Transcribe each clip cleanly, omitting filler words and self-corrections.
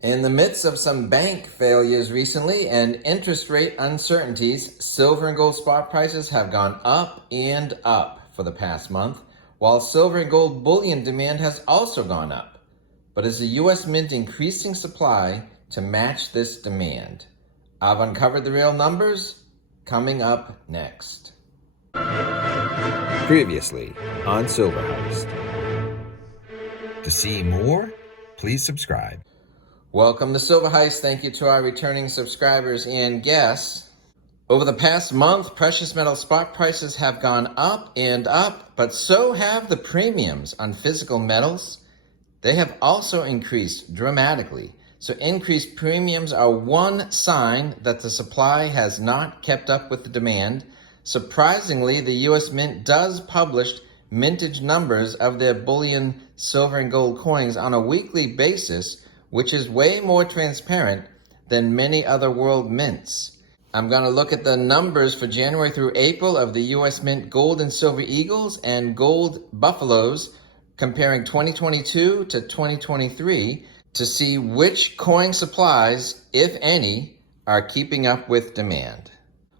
In the midst of some bank failures recently and interest rate uncertainties, silver and gold spot prices have gone up and up for the past month, while silver and gold bullion demand has also gone up. But is the U.S. Mint increasing supply to match this demand? I've uncovered the real numbers, coming up next. Previously on Silver Heist. To see more, please subscribe. Welcome to Silver Heist. Thank you to our returning subscribers and guests. Over the past month, precious metal spot prices have gone up and up, but so have the premiums on physical metals. They have also increased dramatically. So increased premiums are one sign that the supply has not kept up with the demand. Surprisingly, the U.S. Mint does publish mintage numbers of their bullion, silver, and gold coins on a weekly basis, which is way more transparent than many other world mints. I'm going to look at the numbers for January through April of the U.S. Mint gold and silver eagles and gold buffaloes, comparing 2022 to 2023 to see which coin supplies, if any, are keeping up with demand.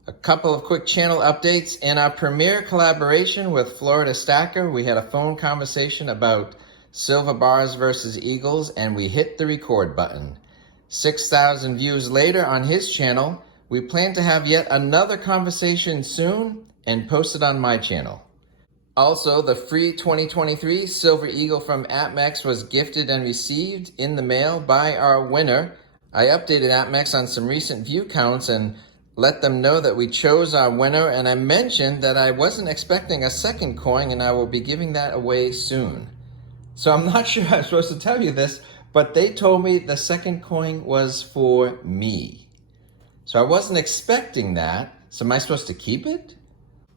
A couple of quick channel updates. In our premiere collaboration with Florida Stacker, we had a phone conversation about silver bars versus eagles, and we hit the record button. 6,000 views later on his channel, we plan to have yet another conversation soon and post it on my channel. Also, the free 2023 Silver Eagle from APMEX was gifted and received in the mail by our winner. I updated APMEX on some recent view counts and let them know that we chose our winner, and I mentioned that I wasn't expecting a second coin and I will be giving that away soon. So I'm not sure I'm supposed to tell you this, but they told me the second coin was for me. So I wasn't expecting that. So am I supposed to keep it?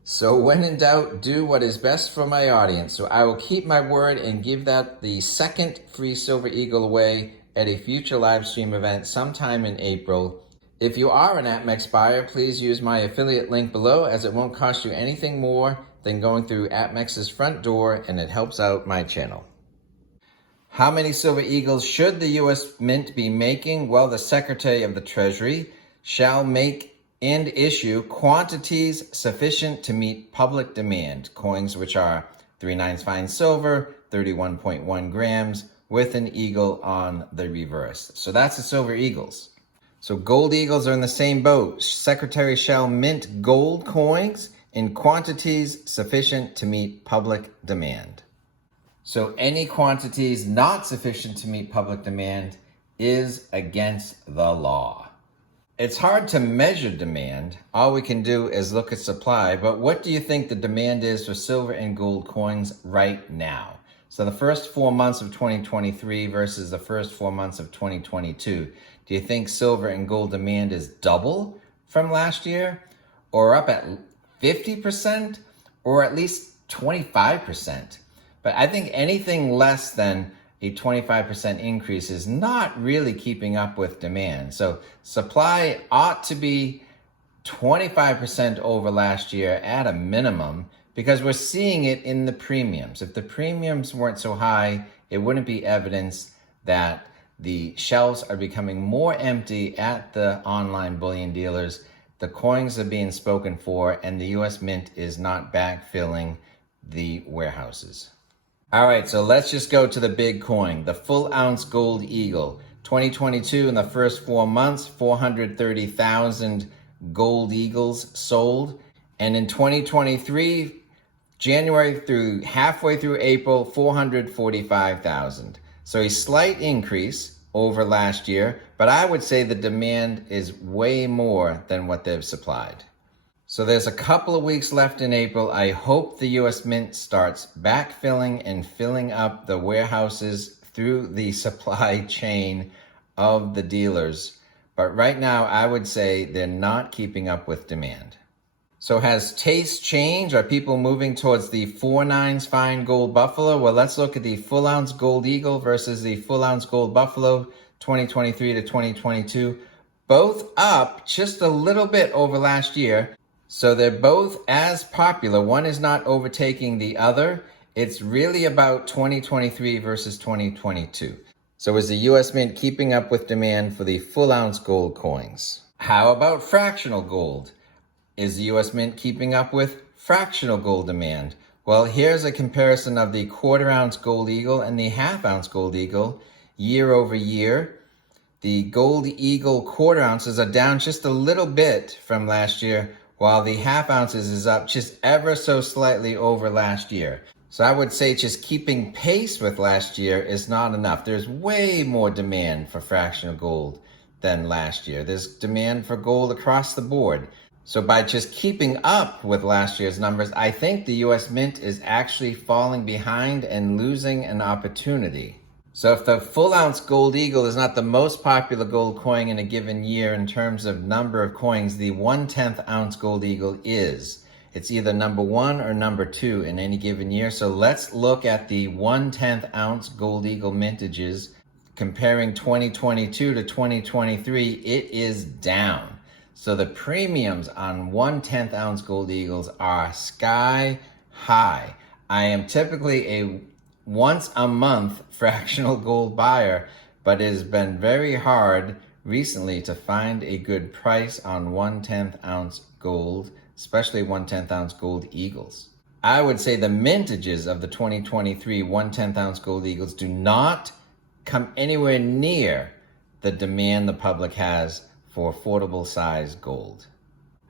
So when in doubt, do what is best for my audience. So I will keep my word and give that the second free Silver Eagle away at a future live stream event sometime in April. If you are an APMEX buyer, please use my affiliate link below, as it won't cost you anything more than going through APMEX's front door, and it helps out my channel. How many Silver Eagles should the U.S. Mint be making? Well, the Secretary of the Treasury shall make and issue quantities sufficient to meet public demand. Coins which are 3/9 fine silver, 31.1 grams, with an eagle on the reverse. So that's the Silver Eagles. So gold eagles are in the same boat. Secretary shall mint gold coins in quantities sufficient to meet public demand. So any quantities not sufficient to meet public demand is against the law. It's hard to measure demand. All we can do is look at supply, but what do you think the demand is for silver and gold coins right now? So the first 4 months of 2023 versus the first 4 months of 2022. Do you think silver and gold demand is double from last year, or up at 50%, or at least 25%? But I think anything less than a 25% increase is not really keeping up with demand. So supply ought to be 25% over last year at a minimum, because we're seeing it in the premiums. If the premiums weren't so high, it wouldn't be evidence that the shelves are becoming more empty at the online bullion dealers. The coins are being spoken for, and the U.S. Mint is not backfilling the warehouses. All right, so let's just go to the big coin, the full ounce gold eagle. 2022, in the first 4 months, 430,000 gold eagles sold. And in 2023, January through halfway through April, 445,000. So a slight increase over last year, but I would say the demand is way more than what they've supplied. So there's a couple of weeks left in April. I hope the U.S. Mint starts backfilling and filling up the warehouses through the supply chain of the dealers. But right now, I would say they're not keeping up with demand. So has taste changed? Are people moving towards the 4/9 fine gold buffalo? Well, let's look at the full ounce gold eagle versus the full ounce gold buffalo, 2023 to 2022. Both up just a little bit over last year. So they're both as popular. One is not overtaking the other. It's really about 2023 versus 2022. So is the US Mint keeping up with demand for the full ounce gold coins? How about fractional gold? Is the US Mint keeping up with fractional gold demand? Well, here's a comparison of the quarter ounce gold eagle and the half ounce gold eagle year over year. The gold eagle quarter ounces are down just a little bit from last year, while the half ounces is up just ever so slightly over last year. So I would say just keeping pace with last year is not enough. There's way more demand for fractional gold than last year. There's demand for gold across the board. So by just keeping up with last year's numbers, I think the US Mint is actually falling behind and losing an opportunity. So if the full ounce gold eagle is not the most popular gold coin in a given year in terms of number of coins, the 1/10 ounce gold eagle is. It's either number 1 or number 2 in any given year. So let's look at the 1/10 ounce gold eagle mintages. Comparing 2022 to 2023, it is down. So the premiums on 1/10 ounce gold eagles are sky high. I am typically a once a month fractional gold buyer, but it has been very hard recently to find a good price on 1/10 ounce gold, especially 1/10 ounce gold eagles. I would say the mintages of the 2023 1/10 ounce gold eagles do not come anywhere near the demand the public has for affordable size gold.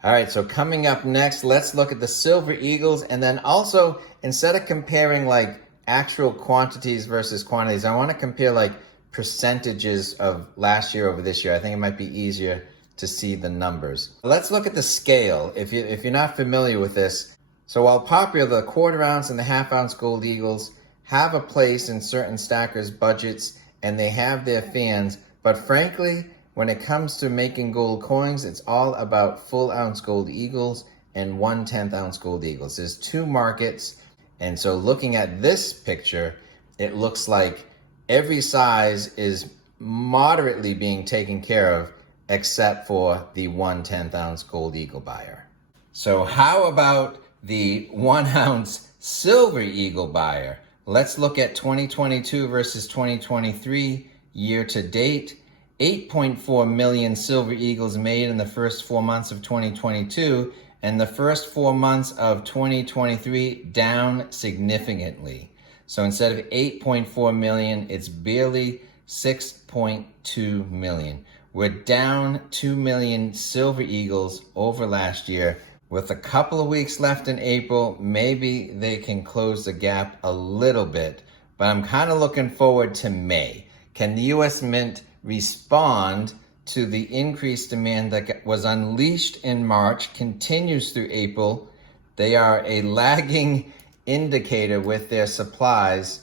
All right, so coming up next, let's look at the silver eagles, and then also, instead of comparing like actual quantities versus quantities, I want to compare like percentages of last year over this year. I think it might be easier to see the numbers. Let's look at the scale. If you're not familiar with this, so while popular, the quarter ounce and the half ounce gold eagles have a place in certain stackers' budgets and they have their fans, but frankly, when it comes to making gold coins, it's all about full ounce gold eagles and 1/10 ounce gold eagles. There's two markets. And so looking at this picture, it looks like every size is moderately being taken care of except for the 1/10 ounce gold eagle buyer. So how about the 1 ounce silver eagle buyer? Let's look at 2022 versus 2023 year to date. 8.4 million silver eagles made in the first 4 months of 2022, and the first 4 months of 2023 down significantly. So instead of 8.4 million, it's barely 6.2 million. We're down 2 million silver eagles over last year. With a couple of weeks left in April, maybe they can close the gap a little bit, but I'm kind of looking forward to May. Can the US Mint respond to the increased demand that was unleashed in March, continues through April? They are a lagging indicator with their supplies.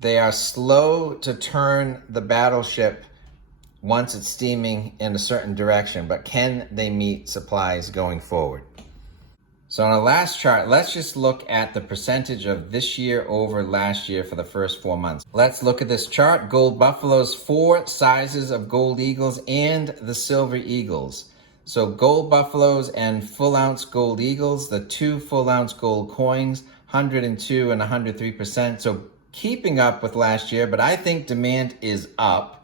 They are slow to turn the battleship once it's steaming in a certain direction, but can they meet supplies going forward? So on the last chart, let's just look at the percentage of this year over last year for the first 4 months. Let's look at this chart. Gold buffaloes, 4 sizes of gold eagles and the silver eagles. So gold buffaloes and full ounce gold eagles, the 2 full ounce gold coins, 102 and 103%. So keeping up with last year, but I think demand is up.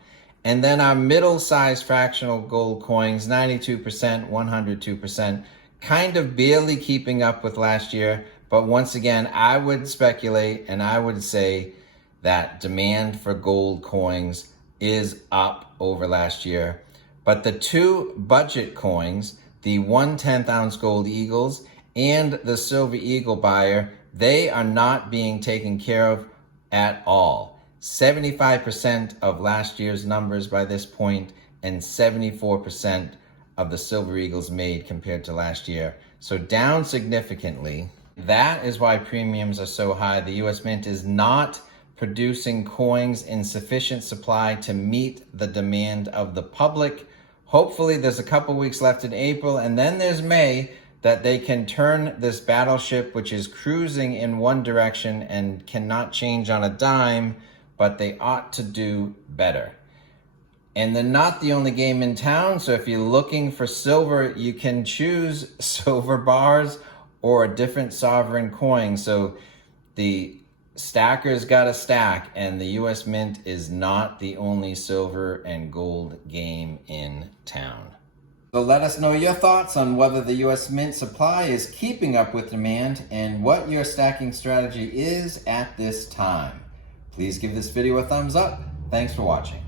And then our middle size fractional gold coins, 92%, 102%. Kind of barely keeping up with last year, but once again, I would speculate and I would say that demand for gold coins is up over last year. But the 2 budget coins, the 1/10 ounce gold eagles and the silver eagle buyer, they are not being taken care of at all. 75% of last year's numbers by this point, and 74% of the silver eagles made compared to last year. So down significantly. That is why premiums are so high. The US Mint is not producing coins in sufficient supply to meet the demand of the public. Hopefully there's a couple weeks left in April, and then there's May, that they can turn this battleship, which is cruising in one direction and cannot change on a dime, but they ought to do better. And they're not the only game in town, so if you're looking for silver, you can choose silver bars or a different sovereign coin. So the Stackers got a stack, and the US Mint is not the only silver and gold game in town. So let us know your thoughts on whether the US Mint supply is keeping up with demand and what your stacking strategy is at this time. Please give this video a thumbs up. Thanks for watching.